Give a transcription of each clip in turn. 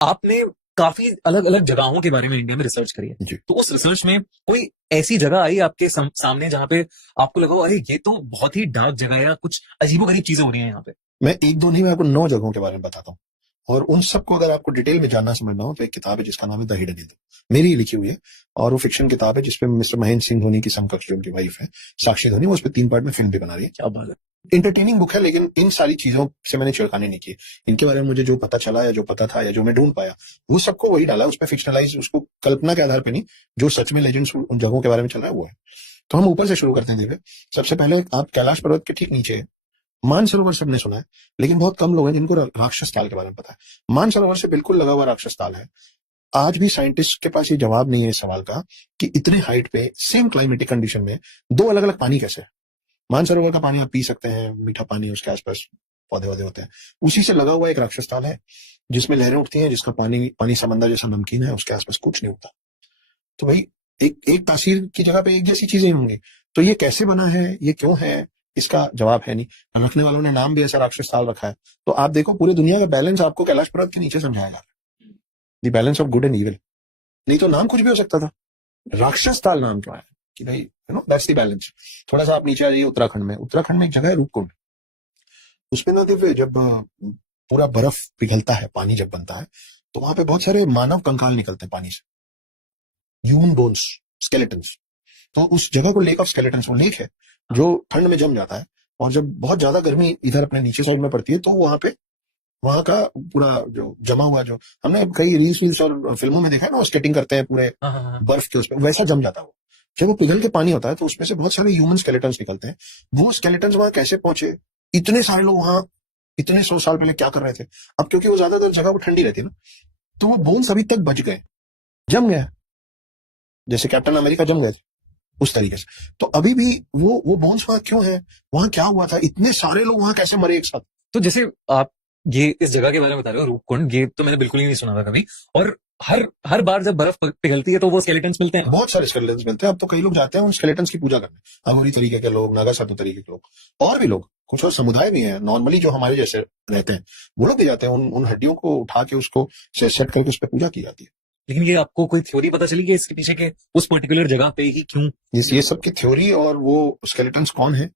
आपने काफ़ी अलग-अलग जगहों के बारे में इंडिया में रिसर्च करी है। जी। तो उस रिसर्च में कोई ऐसी जगह आई आपके सामने जहाँ पे आपको लगा हो अरे ये तो बहुत ही डार्क जगह है या कुछ अजीबो-गरीब चीज़ें हो रही हैं यहाँ पे? मैं 1-2 नहीं, मैं आपको 9 जगहों के बारे में बताता हूँ। और उन सबको अगर आपको डिटेल में जानना समझना हो तो एक किताब है जिसका नाम है द हिडन हिल, मेरी ही लिखी हुई है। और वो फिक्शन किताब है जिसपे मिस्टर महेंद्र सिंह धोनी की समकक्ष जो उनकी वाइफ है साक्षी धोनी, वो उसपे 3 पार्ट में फिल्म भी बना रही है। क्या बात है! एंटरटेनिंग बुक है, लेकिन इन सारी चीजों से मैंने छिड़खानी नहीं की। इनके बारे में मुझे जो पता चला या जो पता था या जो मैं ढूंढ पाया वो सबको वही डाला, उसपे फिक्शनलाइज, उसको कल्पना के आधार पे नहीं, जो सच में लेजेंड्स उन जगहों के बारे में चल रहा है वो है। तो हम ऊपर से शुरू करते हैं। देखिए, सबसे पहले आप कैलाश पर्वत के ठीक नीचे मानसरोवर सबने सुना है, लेकिन बहुत कम लोग हैं जिनको राक्षस ताल के बारे में पता है। मानसरोवर से बिल्कुल लगा हुआ राक्षस ताल है। आज भी साइंटिस्ट के पास ये जवाब नहीं है इस सवाल का कि इतने हाइट पे सेम क्लाइमेटिक कंडीशन में 2 अलग-अलग पानी कैसे है। मानसरोवर का पानी आप पी सकते हैं, मीठा पानी, उसके आसपास पौधे-वौधे होते हैं। उसी से लगा हुआ एक राक्षस ताल है, जिसमें लहरें उठती हैं, जिसका पानी समंदर जैसा नमकीन है, उसके आसपास कुछ नहीं उगता। तो भाई एक तासीर की जगह पे एक जैसी चीजें होंगी। तो ये कैसे बना है, ये क्यों है, इसका जवाब है नहीं। रखने वालों ने नाम भी ऐसा राक्षस ताल रखा है। तो आप देखो, पूरी दुनिया का बैलेंस आपको कैलाश पर्वत के नीचे समझाया जा रहा है, the balance of good and evil. नहीं तो नाम कुछ भी हो सकता था, राक्षस ताल नाम क्यों है कि भाई दैट्स द बैलेंस। थोड़ा सा आप नीचे आ जाइए, उत्तराखंड में एक जगह है रूपकुंड। उसमें ना दिव्य, जब पूरा बर्फ पिघलता है, पानी जब बनता है, तो वहां पे बहुत सारे मानव कंकाल निकलते हैं पानी से, ह्यूमन बोन्स, स्केलेटन्स। तो उस जगह को लेक ऑफ स्केलेटन्स, वो लेक है जो ठंड में जम जाता है। और जब बहुत ज्यादा गर्मी इधर अपने नीचे साइड में पड़ती है तो वहां का पूरा जो जमा हुआ, जो हमने कई रील्स और फिल्मों में देखा है ना, वो स्केटिंग करते हैं पूरे हाँ, हाँ, हाँ। बर्फ के, उसमें वैसा जम जाता है वो। जब वो पिघल के पानी होता है तो उसमें से बहुत सारे ह्यूमन स्केलेटन्स निकलते हैं। वो स्केलेटन्स वहां कैसे पहुंचे, इतने सारे लोग वहां इतने 100 साल पहले क्या कर रहे थे। अब क्योंकि वो ज्यादातर जगह वो ठंडी रहती है ना, तो वो बोन्स अभी तक बच गए, जम गए, जैसे कैप्टन अमेरिका जम गए थे उस तरीके से। तो अभी भी वो बोन्स वहां क्यों है, वहां क्या हुआ था, इतने सारे लोग वहां कैसे मरे एक साथ। तो जैसे आप ये इस जगह के बारे में बता रहे हो रूपकुंड, ये तो मैंने बिल्कुल ही नहीं सुना था कभी। और हर बार जब बर्फ पिघलती है तो वो स्केलेटन्स मिलते हैं? बहुत सारे स्केलेटन्स मिलते हैं। अब तो कई लोग जाते हैं उन स्केलेटन्स की पूजा करने, अगोरी तरीके के लोग, नागा साधु तरीके के लोग, और भी लोग, कुछ और समुदाय भी हैं नॉर्मली जो हमारे जैसे रहते हैं, वो लोग भी जाते हैं। उन हड्डियों को उठा के उसको सेट करके उस पर पूजा की जाती है। लेकिन ये आपको कोई थ्योरी पता चली कि इसके पीछे के उस पर्टिकुलर जगह पे ही क्यों? ये सब की थ्योरी और वो स्केलेटन्स कौन है,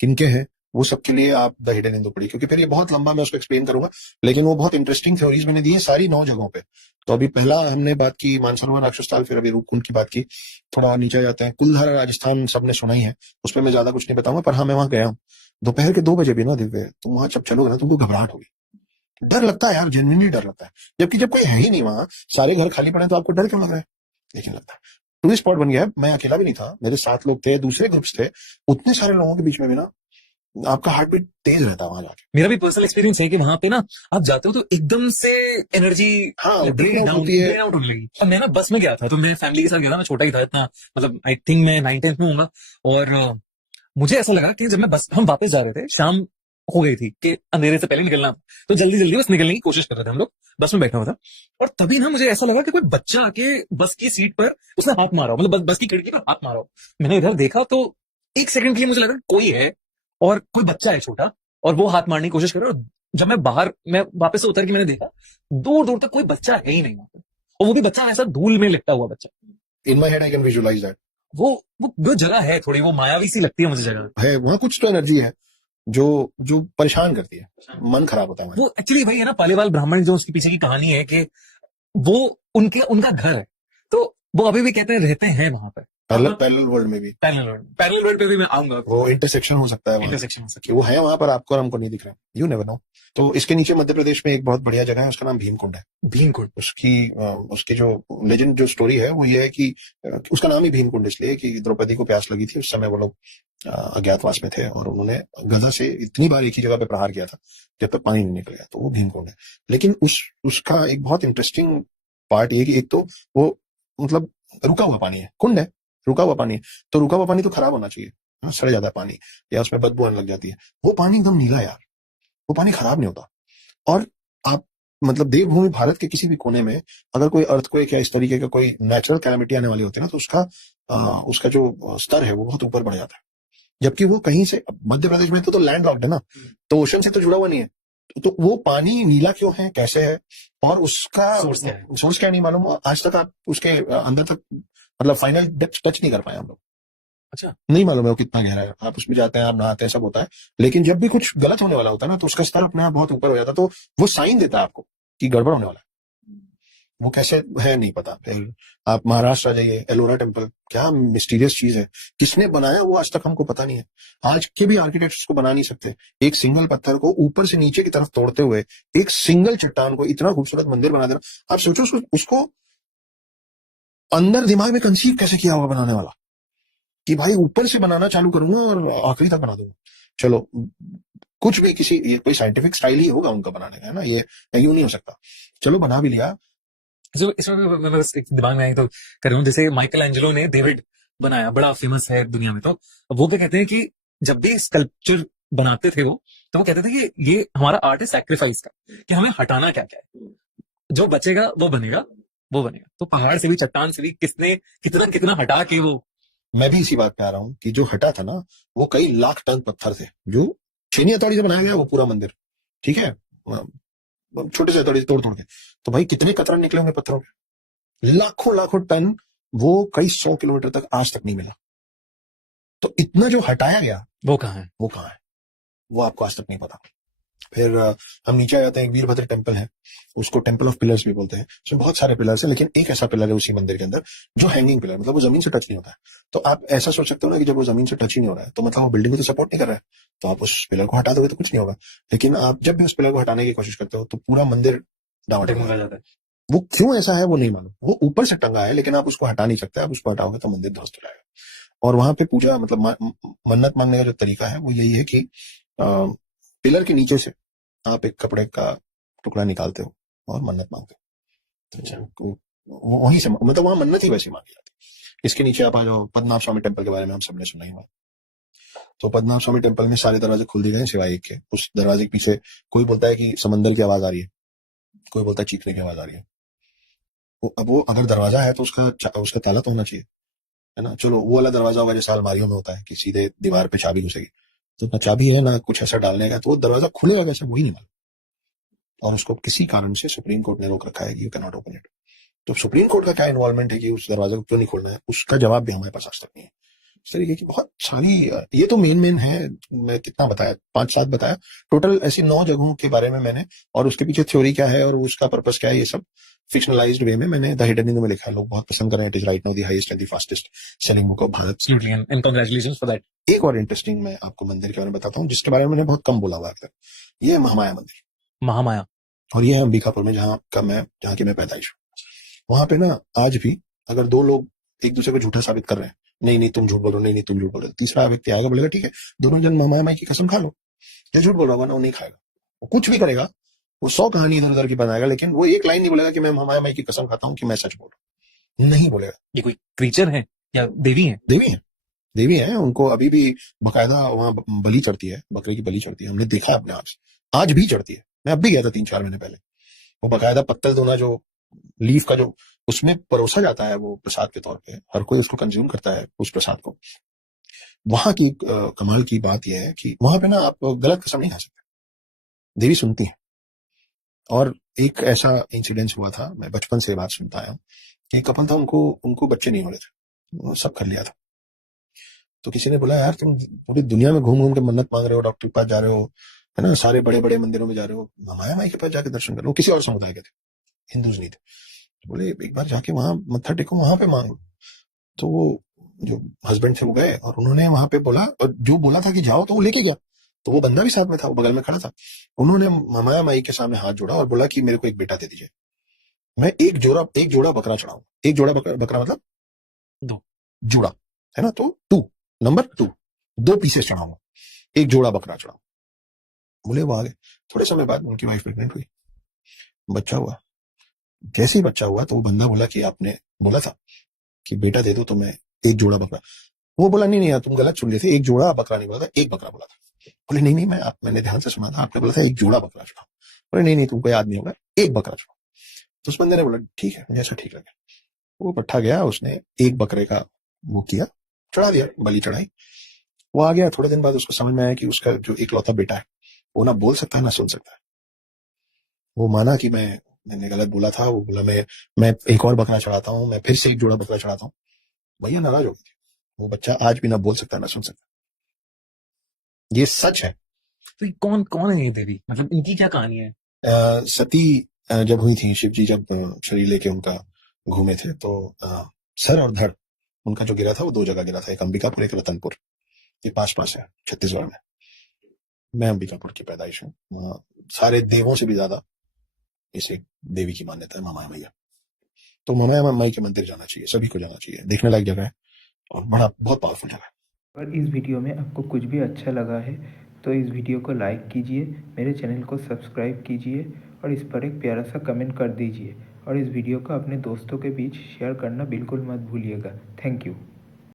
किनके हैं, वो सबके लिए आप द हिडन हिंदू पढ़िए, क्योंकि फिर ये बहुत लंबा, मैं उसको एक्सप्लेन करूंगा। लेकिन वो बहुत इंटरेस्टिंग थ्योरीज मैंने दी है सारी 9 जगहों पे। तो अभी पहला हमने बात की मानसरोवर राक्षस ताल, फिर अभी रूपकुंड की बात की। थोड़ा और नीचे जाते हैं, कुलधारा राजस्थान सबने सुना ही है, उस पर मैं ज्यादा कुछ नहीं बताऊंगा, पर हाँ मैं वहां गया हूँ। दोपहर के 2 बजे भी ना दिव्य, तुम वहां जब चलोगे ना तुमको घबराहट होगी, डर लगता है यार, जेन्युइनली डर लगता है। जबकि जब कोई है ही नहीं वहां, सारे घर खाली पड़े, तो आपको डर क्यों लग रहा है, लेकिन लगता है। टूरिस्ट स्पॉट बन गया है। मैं अकेला भी नहीं था, मेरे 7 लोग थे, दूसरे ग्रुप्स थे। उतने सारे लोगों के बीच में भी ना आपका हार्ट बीट तेज रहता है वहां जाके। मेरा भी पर्सनल एक्सपीरियंस है कि वहां पे ना आप जाते हो तो एकदम से एनर्जी ड्रेन आउट होती है। आउट होने लगी। और मैं ना बस में गया था, तो मैं फैमिली के साथ गया था, मैं छोटा ही था इतना, मतलब आई थिंक मैं 9th-10th में होऊंगा। और मुझे ऐसा लगा कि जब हम वापस जा रहे थे, शाम हो गई थी कि अंधेरे से पहले निकलना था, तो जल्दी जल्दी बस निकलने की कोशिश कर रहे थे हम लोग, बस में बैठा हुआ था। और तभी ना मुझे ऐसा लगा कि कोई बच्चा आके बस की सीट पर उसने हाथ मारा हो, मतलब बस की खिड़की पर हाथ मारा हो। मैंने इधर देखा तो 1 सेकंड के लिए मुझे लगा कोई है और कोई बच्चा है छोटा, और वो हाथ मारने की कोशिश कर रहा है। और जब मैं वापस से उतर के मैंने देखा, दूर दूर तक कोई बच्चा है ही नहीं वहां पे, और वो भी बच्चा ऐसा धूल में लिपटा हुआ बच्चा। In my head I can visualise that. वो जगह है थोड़ी, वो मायावी सी लगती है मुझे जगह है वहां कुछ तो एनर्जी है जो जो परेशान करती है, मन खराब होता है हमारा। वो एक्चुअली भाई है ना, पालीवाल ब्राह्मण जो उसके पीछे की कहानी है कि वो उनका घर है, तो वो अभी भी कहते हैं रहते हैं वहां पर। पैरेलल वर्ल्ड में भी, पैरेलल वर्ल्ड पे भी मैं आऊंगा। वो इंटरसेक्शन हो सकता है वहां, इंटरसेक्शन हो सकता कि वो है वहां पर, आपको और हमको नहीं दिख रहा, यू नेवर नो। तो इसके नीचे मध्य प्रदेश में एक बहुत बढ़िया जगह है, उसका नाम भीमकुंड है। है भीमकुंड। उसकी जो लेजेंड, जो स्टोरी है वो ये है कि उसका नाम ही भीमकुंड इसलिए कि द्रौपदी को प्यास लगी थी। उस समय वो लोग अज्ञातवास में थे और उन्होंने गदा से इतनी बार एक ही जगह पे प्रहार किया था जब तक पानी नहीं निकल गया, तो वो भीमकुंड है। लेकिन उसका एक बहुत इंटरेस्टिंग पार्ट ये कि एक तो वो मतलब रुका हुआ पानी है, कुंड है, रुका हुआ पानी है, तो रुका हुआ पानी तो खराब होना चाहिए, हाँ, सड़ जाता है पानी या उसमें बदबू आने लग जाती है। वो पानी एकदम नीला यार, वो पानी खराब नहीं होता। और आप मतलब देवभूमि भारत के किसी भी कोने में अगर कोई अर्थक्वेक या इस तरीके का कोई नेचुरल कैलेमिटी आने वाली होती है ना, तो उसका जो स्तर है वो बहुत ऊपर बढ़ जाता है। जबकि वो कहीं से, मध्य प्रदेश में तो लैंड लॉक्ड है ना, तो ओशन से तो जुड़ा हुआ नहीं है, तो वो पानी नीला क्यों है, कैसे है, और उसका सोर्स क्या है? सोर्स क्या है नहीं मालूम। आज तक आप उसके अंदर तक मतलब फाइनल डेप्थ टच नहीं कर पाए हम लोग। अच्छा, नहीं मालूम है वो कितना गहरा है। आप उसमें जाते हैं, आप नहाते हैं, सब होता है, लेकिन जब भी कुछ गलत होने वाला होता है ना, तो उसका स्तर अपने आप बहुत ऊपर हो जाता है, तो वो साइन देता है आपको कि गड़बड़ होने वाला है। वो कैसे है नहीं पता। फिर आप महाराष्ट्र आ जाइए, एलोरा टेम्पल, क्या मिस्टीरियस चीज है। किसने बनाया वो आज तक हमको पता नहीं है। आज के भी आर्किटेक्ट्स उसको बना नहीं सकते। एक सिंगल पत्थर को ऊपर से नीचे की तरफ तोड़ते हुए एक सिंगल चट्टान को इतना खूबसूरत मंदिर बना देना। आप सोचो उसको अंदर दिमाग में कंसीव कैसे किया होगा बनाने वाला, कि भाई ऊपर से बनाना चालू करूंगा और आखिरी तक बना दूंगा। चलो, कुछ भी किसी ये कोई साइंटिफिक स्टाइल ही होगा उनका बनाने का, है ना, ये यूं नहीं हो सकता। चलो बना भी लिया। जो इसमें मैं बस एक दिमाग में आई तो कर रहा हूँ, जैसे माइकल एंजेलो ने डेविड बनाया, बड़ा फेमस है दुनिया में, तो वो क्या कहते हैं कि जब भी स्कल्पचर बनाते थे वो, तो वो कहते थे कि ये हमारा आर्ट है सैक्रिफाइस का, कि हमें हटाना क्या क्या है, जो बचेगा वो बनेगा, वो बनेगा। तो पहाड़ से भी, चट्टान से भी किसने कितना कितना हटा के वो। मैं भी इसी बात पे आ रहा हूँ कि जो हटा था ना, वो कई लाख टन पत्थर थे, जो छेनी हथौड़ी से बनाया गया वो पूरा मंदिर, ठीक है, छोटे से हथौड़ी से तोड़ तोड़ के। तो भाई कितने कतरन निकले होंगे पत्थरों के, लाखों लाखों टन। वो कई 100 किलोमीटर तक आज तक नहीं मिला। तो इतना जो हटाया गया, वो कहाँ है? वो कहाँ है, वो आपको आज तक नहीं पता। फिर हम नीचे आ जाते हैं। एक वीरभद्र टेम्पल है, उसको टेम्पल ऑफ पिलर्स भी बोलते हैं। उसमें बहुत सारे पिलर्स हैं, लेकिन एक ऐसा पिलर है उसी मंदिर के अंदर जो हैंगिंग पिलर, मतलब वो जमीन से टच नहीं होता है। तो आप ऐसा सोच सकते हो ना कि जब वो जमीन से टच ही नहीं हो रहा है, तो मतलब वो बिल्डिंग को तो सपोर्ट नहीं कर रहा है, तो आप उस पिलर को हटा दोगे तो कुछ नहीं होगा। लेकिन आप जब भी उस पिलर को हटाने की कोशिश करते हो, तो पूरा मंदिर डावाडोल हो डगमगा जाता है। जाता है। वो क्यों ऐसा है वो नहीं मालूम। वो ऊपर से टंगा है, लेकिन आप उसको हटा नहीं सकते। आप उसको हटाओगे तो मंदिर ध्वस्त हो जाएगा। और वहां पे पूजा, मतलब मन्नत मांगने का जो तरीका है वो यही है कि पिलर के नीचे से आप एक कपड़े का टुकड़ा निकालते हो और मन्नत मांगते हो। अच्छा, तो वहीं से, मतलब वहां मन्नत ही वैसी मांगी जाती है। इसके नीचे आप आ जाओ, पद्मनाभ स्वामी टेम्पल के बारे में हम सबने सुना ही हुआ। तो पद्मनाभ स्वामी टेम्पल में सारे दरवाजे खुल दिए गए सिवाय एक के। उस दरवाजे के पीछे कोई बोलता है कि समंदर की आवाज आ रही है, कोई बोलता है चीखने की आवाज आ रही है। अब वो अगर दरवाजा है तो उसका ताला तो होना चाहिए, है ना। चलो वो वाला दरवाजा होगा जैसे अलमारियों में होता है कि सीधे दीवार पे चाबी घुसेगी, तो ना चाबी है ना कुछ ऐसा डालने का, तो वो दरवाजा खुलेगा कैसे, वही नहीं मालूम। और उसको किसी कारण से सुप्रीम कोर्ट ने रोक रखा है कि you can not open it. तो सुप्रीम कोर्ट का क्या इन्वॉल्वमेंट है कि उस दरवाजे को क्यों नहीं खोलना है, उसका जवाब भी हमारे पास आज तक नहीं है। इस तरीके की बहुत सारी, ये तो मेन है। मैं कितना बताया, 5-7 बताया टोटल, ऐसी 9 जगहों के बारे में मैंने, और उसके पीछे थ्योरी क्या है और उसका पर्पस क्या है, ये सब फिक्शनलाइज्ड वे में मैंने द हिडन में लिखा है। लोग बहुत पसंद कर रहे हैं। It is right now the highest and the fastest selling book of Bharat. Absolutely, and congratulations for that. एक और इंटरेस्टिंग मैं आपको मंदिर के बारे में बताता हूँ, जिसके बारे में मैंने बहुत कम बोला हुआ है। ये है महामाया मंदिर, महामाया। और ये है अंबिकापुर में, जहाँ की मैं पैदाइश हूँ। वहां पे ना आज भी अगर 2 लोग एक दूसरे को झूठा साबित कर रहे हैं, नहीं नहीं तुम झूठ बोल रहे हो, नहीं नहीं तुम झूठ बोल रहे हो, तीसरा व्यक्ति आएगा बोलेगा ठीक है दोनों जन महामाया माई की कसम खा लो। जो झूठ बोल रहा होगा ना वो नहीं खाएगा, वो कुछ भी करेगा, वो 100 कहानी इधर उधर की बनाएगा, लेकिन वो एक लाइन नहीं बोलेगा कि मैं महामाया माई की कसम खाता हूँ कि मैं सच बोल रहा हूँ, नहीं बोलेगा। ये कोई क्रीचर है या देवी है? देवी है, देवी है। उनको अभी भी बकायदा वहां बलि चढ़ती है, बकरे की बलि चढ़ती है। हमने देखा है अपने आप से, आज भी चढ़ती है। मैं अब भी गया था 3-4 महीने पहले। वो बकायदा पत्तल दोना, जो लीफ का जो उसमें परोसा जाता है वो प्रसाद के तौर पे, हर कोई उसको कंज्यूम करता है उस प्रसाद को। वहां की कमाल की बात यह है कि वहां पे ना आप गलत कसम नहीं खा सकते, देवी सुनती है। और एक ऐसा इंसिडेंस हुआ था, मैं बचपन से बात सुनता आया हूँ, कि एक कपल था, उनको उनको बच्चे नहीं हो रहे थे, सब कर लिया था। तो किसी ने बोला यार तुम पूरी दुनिया में घूम घूम के मन्नत मांग रहे हो, डॉक्टर के पास जा रहे हो, है ना, सारे बड़े बड़े मंदिरों में जा रहे हो, महामाया माई के पास जाके दर्शन करो। किसी और समुदाय के थे, हिंदूज नहीं थे। तो बोले एक बार जाके वहां मत्था टेको, वहां पे मांगो। तो वो जो हस्बैंड थे वो गए और उन्होंने वहां पे बोला, और जो बोला था कि जाओ तो वो लेके गया। तो वो बंदा भी साथ में था, वो बगल में खड़ा था। उन्होंने महामाया माई के सामने हाथ जोड़ा और बोला कि मेरे को एक बेटा दे दीजिए, मैं एक जोड़ा बकरा चढ़ाऊंगा। एक जोड़ा बकरा मतलब 2। जुड़ा, है ना, तो 2 2 पीसेस चढ़ाऊंगा, एक जोड़ा बकरा चढ़ाऊंगा। बोले वो आ गए। थोड़े समय बाद उनकी वाइफ प्रेग्नेंट हुई, बच्चा हुआ। जैसे ही बच्चा हुआ तो वो बंदा बोला कि आपने बोला था कि बेटा दे दो तो मैं एक जोड़ा बकरा। वो बोला नहीं नहीं यार तुम गलत सुन रहे थे, एक जोड़ा बकरा नहीं बोला था, एक बकरा बोला था। बोले नहीं नहीं मैंने ध्यान से सुना था, आपने बोला था एक जोड़ा बकरा चढ़ाओ। बोले नहीं नहीं तुमको याद नहीं होगा, एक बकरा चढ़ाओ। तो उस बंदे ने बोला ठीक है जैसा ठीक लगे। वो पट्टा गया, उसने एक बकरे का वो किया, चढ़ा दिया, बलि चढ़ाई। वो आ गया। थोड़े दिन बाद उसको समझ में आया कि उसका जो इकलौता बेटा है वो ना बोल सकता है ना सुन सकता है। वो माना कि मैंने गलत बोला था। वो बोला मैं एक और बकरा चढ़ाता हूँ, मैं फिर से एक जोड़ा बकरा चढ़ाता हूँ। भैया नाराज हो गए थे। वो बच्चा आज भी ना बोल सकता ना सुन सकता। ये सच है। तो ये कौन कौन है ये देवी, मतलब इनकी क्या कहानी है? सती जब हुई थी, शिव जी जब शरीर लेके उनका घूमे थे, तो सर और धड़ उनका जो गिरा था वो दो जगह गिरा था, एक अंबिकापुर एक रतनपुर। ये पास पास है छत्तीसगढ़ में। मैं अंबिकापुर की पैदाइश हूँ। सारे देवों से भी ज्यादा इसे देवी की मान्यता है, मामा मैया। तो मामा माई के मंदिर जाना चाहिए, सभी को जाना चाहिए, देखने लायक जगह है और बड़ा बहुत पावरफुल जगह है। अगर इस वीडियो में आपको कुछ भी अच्छा लगा है तो इस वीडियो को लाइक कीजिए, मेरे चैनल को सब्सक्राइब कीजिए और इस पर एक प्यारा सा कमेंट कर दीजिए और इस वीडियो को अपने दोस्तों के बीच शेयर करना बिल्कुल मत भूलिएगा। Thank you.